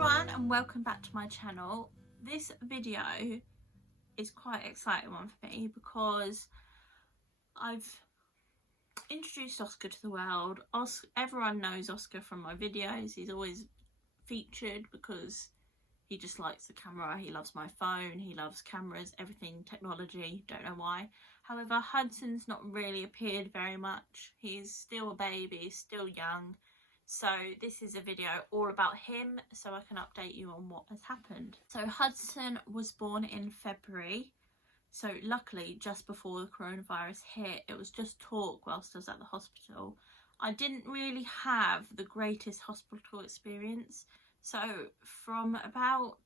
everyone and welcome back to my channel. This video is quite an exciting one for me because I've introduced Oscar to the world. Everyone knows Oscar from my videos. He's always featured because he just likes the camera, he loves my phone, he loves cameras, everything technology, don't know why. However, Hudson's not really appeared very much. He's still a baby, still young. So this is a video all about him so I can update you on what has happened. So Hudson was born in February. So luckily just before the coronavirus hit, it was just talk whilst I was at the hospital. I didn't really have the greatest hospital experience. So from about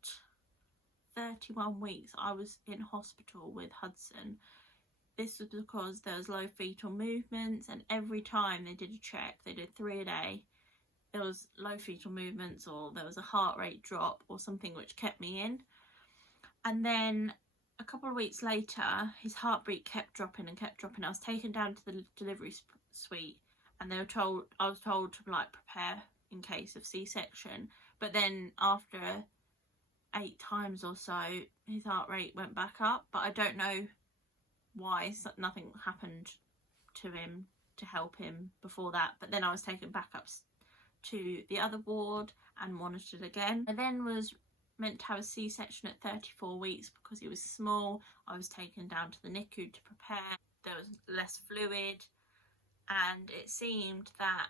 31 weeks I was in hospital with Hudson. This was because there was low fetal movements, and every time they did a check, they did 3 a day, there was low fetal movements or there was a heart rate drop or something which kept me in. And then a couple of weeks later his heartbeat kept dropping and kept dropping. I was taken down to the delivery suite and I was told to like prepare in case of C-section, but then after 8 times or so his heart rate went back up, but I don't know why. Nothing happened to him to help him before that. But then I was taken back up to the other ward and monitored again. I then was meant to have a C-section at 34 weeks because he was small. I was taken down to the NICU to prepare. There was less fluid and it seemed that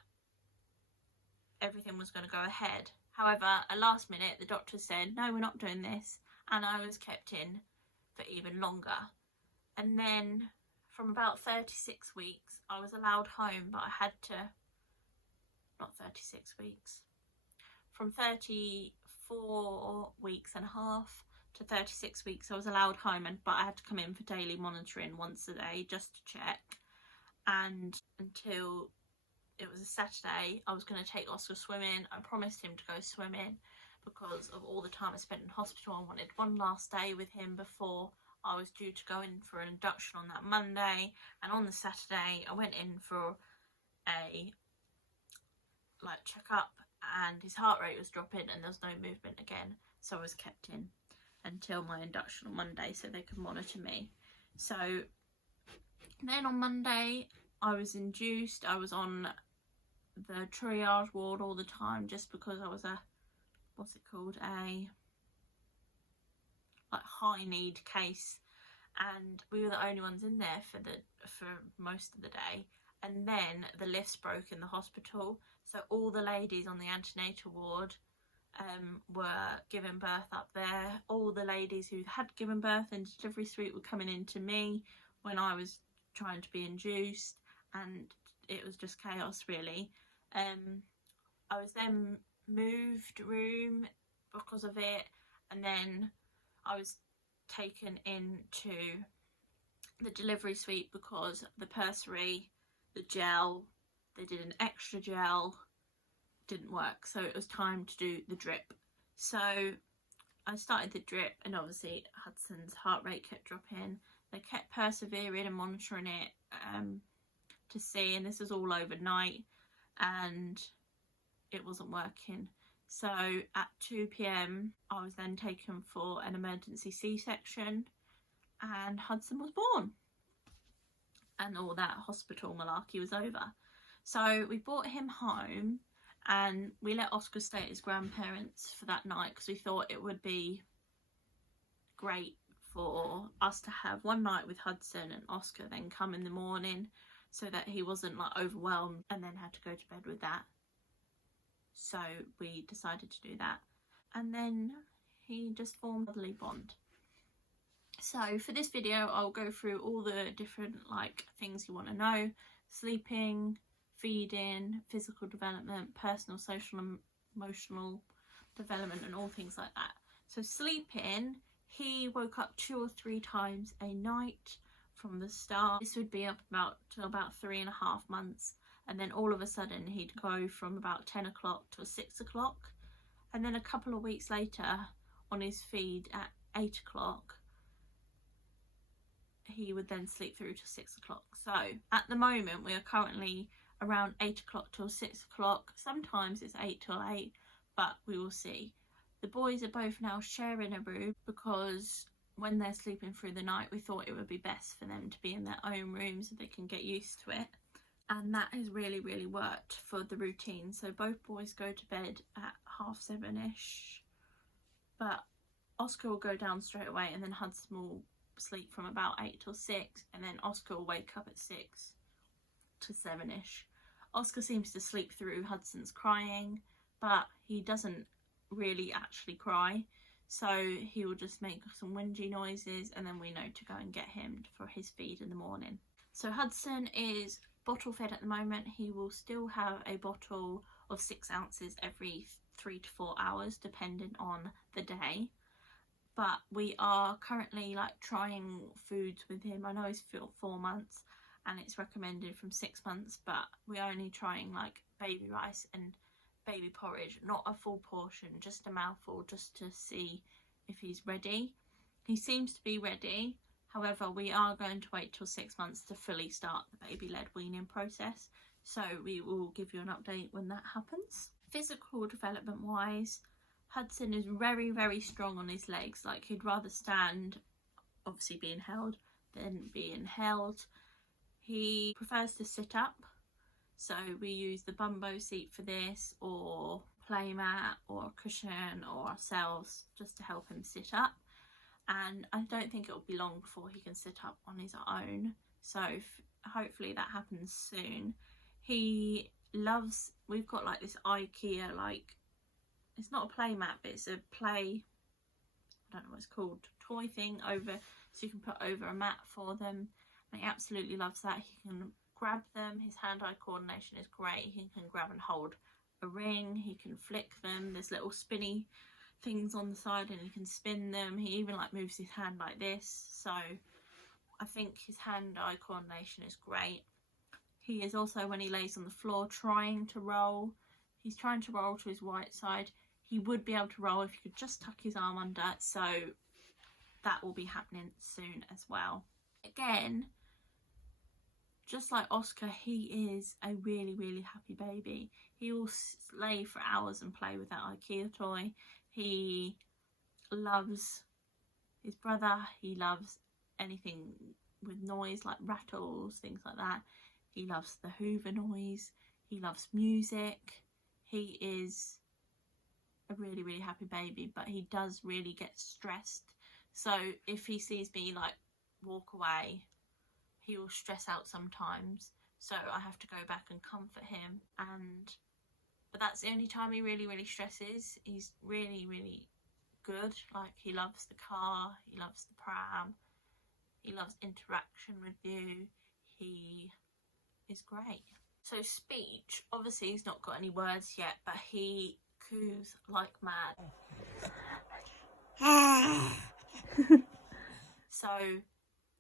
everything was going to go ahead. However, at last minute the doctor said, no, we're not doing this, and I was kept in for even longer. And then from about 36 weeks I was allowed home, but I had to, not 36 weeks, from 34 weeks and a half to 36 weeks I was allowed home, but I had to come in for daily monitoring once a day just to check. And until it was a Saturday, I was going to take Oscar swimming. I promised him to go swimming because of all the time I spent in hospital. I wanted one last day with him before I was due to go in for an induction on that Monday. And on the Saturday I went in for a check-up and his heart rate was dropping and there was no movement again, so I was kept in until my induction on Monday so they could monitor me. So then on Monday I was induced. I was on the triage ward all the time just because I was a, what's it called, a high need case, and we were the only ones in there for most of the day. And then the lifts broke in the hospital, so all the ladies on the antenatal ward were giving birth up there. All the ladies who had given birth in the delivery suite were coming in to me when I was trying to be induced, and it was just chaos really. I was then moved room because of it, and then I was taken into the delivery suite because the pursery, the gel, they did an extra gel, didn't work, so it was time to do the drip. So I started the drip and obviously Hudson's heart rate kept dropping. They kept persevering and monitoring it to see, and this was all overnight and it wasn't working. So at 2 p.m. I was then taken for an emergency C-section and Hudson was born. And all that hospital malarkey was over. So we brought him home and we let Oscar stay at his grandparents for that night because we thought it would be great for us to have one night with Hudson and Oscar then come in the morning so that he wasn't overwhelmed and then had to go to bed with that. So we decided to do that, and then he just formed a lovely bond. So for this video I'll go through all the different things you want to know: sleeping, feeding, physical development, personal, social and emotional development, and all things like that. So sleeping, he woke up 2 or 3 times a night from the start. This would be up to about 3.5 months, and then all of a sudden he'd go from about 10 o'clock to 6 o'clock, and then a couple of weeks later on his feed at 8 o'clock he would then sleep through to 6 o'clock. So at the moment we are currently around 8 o'clock till 6 o'clock. Sometimes it's 8 till 8, but we will see. The boys are both now sharing a room because when they're sleeping through the night, we thought it would be best for them to be in their own room so they can get used to it. And that has really worked for the routine. So both boys go to bed at 7:30ish, but Oscar will go down straight away, and then Hudson will sleep from about 8 till 6, and then Oscar will wake up at 6 to 7ish. Oscar seems to sleep through Hudson's crying, but he doesn't really actually cry, so he will just make some whingy noises, and then we know to go and get him for his feed in the morning. So Hudson is bottle fed at the moment. He will still have a bottle of 6 ounces every 3 to 4 hours depending on the day, but we are currently like trying foods with him. I know he's 4 months and it's recommended from 6 months, but we're only trying like baby rice and baby porridge, not a full portion, just a mouthful, just to see if he's ready. He seems to be ready. However, we are going to wait till 6 months to fully start the baby-led weaning process, so we will give you an update when that happens. Physical development wise, Hudson is very strong on his legs. Like, he'd rather stand, obviously being held, than being held. He prefers to sit up, so we use the bumbo seat for this, or play mat, or a cushion, or ourselves, just to help him sit up. And I don't think it'll be long before he can sit up on his own, so hopefully that happens soon. He loves, we've got like this IKEA, like, it's not a play mat, but it's a play, I don't know what it's called, toy thing over, so you can put over a mat for them, and he absolutely loves that. He can grab them, his hand-eye coordination is great. He can grab and hold a ring, he can flick them, there's little spinny things on the side and he can spin them. He even like moves his hand like this, so I think his hand-eye coordination is great. He is also, when he lays on the floor, trying to roll. He's trying to roll to his right side. He would be able to roll if he could just tuck his arm under, so that will be happening soon as well. Again, just like Oscar, he is a really happy baby. He will lay for hours and play with that IKEA toy. He loves his brother. He loves anything with noise, like rattles, things like that. He loves the Hoover noise. He loves music. He is a really happy baby, but he does really get stressed. So if he sees me like walk away, he will stress out sometimes, so I have to go back and comfort him. But that's the only time he really stresses. He's really good. Like, he loves the car, he loves the pram, he loves interaction with you. He is great. So speech, obviously he's not got any words yet, but he coos like mad. So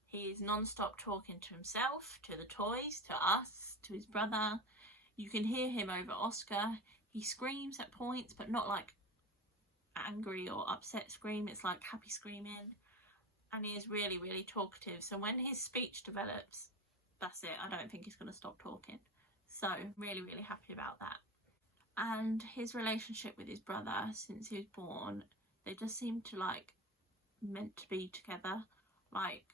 he is non-stop talking to himself, to the toys, to us, to his brother. You can hear him over Oscar. He screams at points, but not like angry or upset scream. It's like happy screaming. And he is really talkative. So when his speech develops, that's it. I don't think he's going to stop talking. So really happy about that. And his relationship with his brother, since he was born, they just seem to like meant to be together. Like,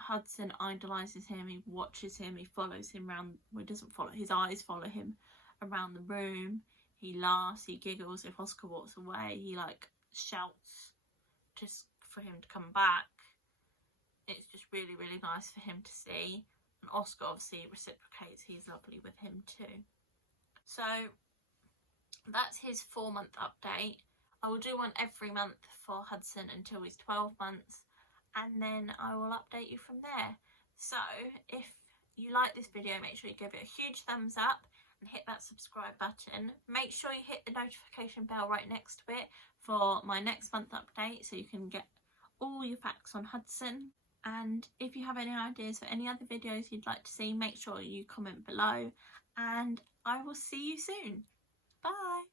Hudson idolises him, he watches him, he follows him around, well, he doesn't follow, his eyes follow him around the room. He laughs, he giggles. If Oscar walks away, he like shouts just for him to come back. It's just really nice for him to see. And Oscar obviously reciprocates, he's lovely with him too. So that's his 4-month update. I will do one every month for Hudson until he's 12 months. And then I will update you from there. So if you like this video, make sure you give it a huge thumbs up and hit that subscribe button. Make sure you hit the notification bell right next to it for my next month update, so you can get all your facts on Hudson. And if you have any ideas for any other videos you'd like to see, make sure you comment below, and I will see you soon. Bye.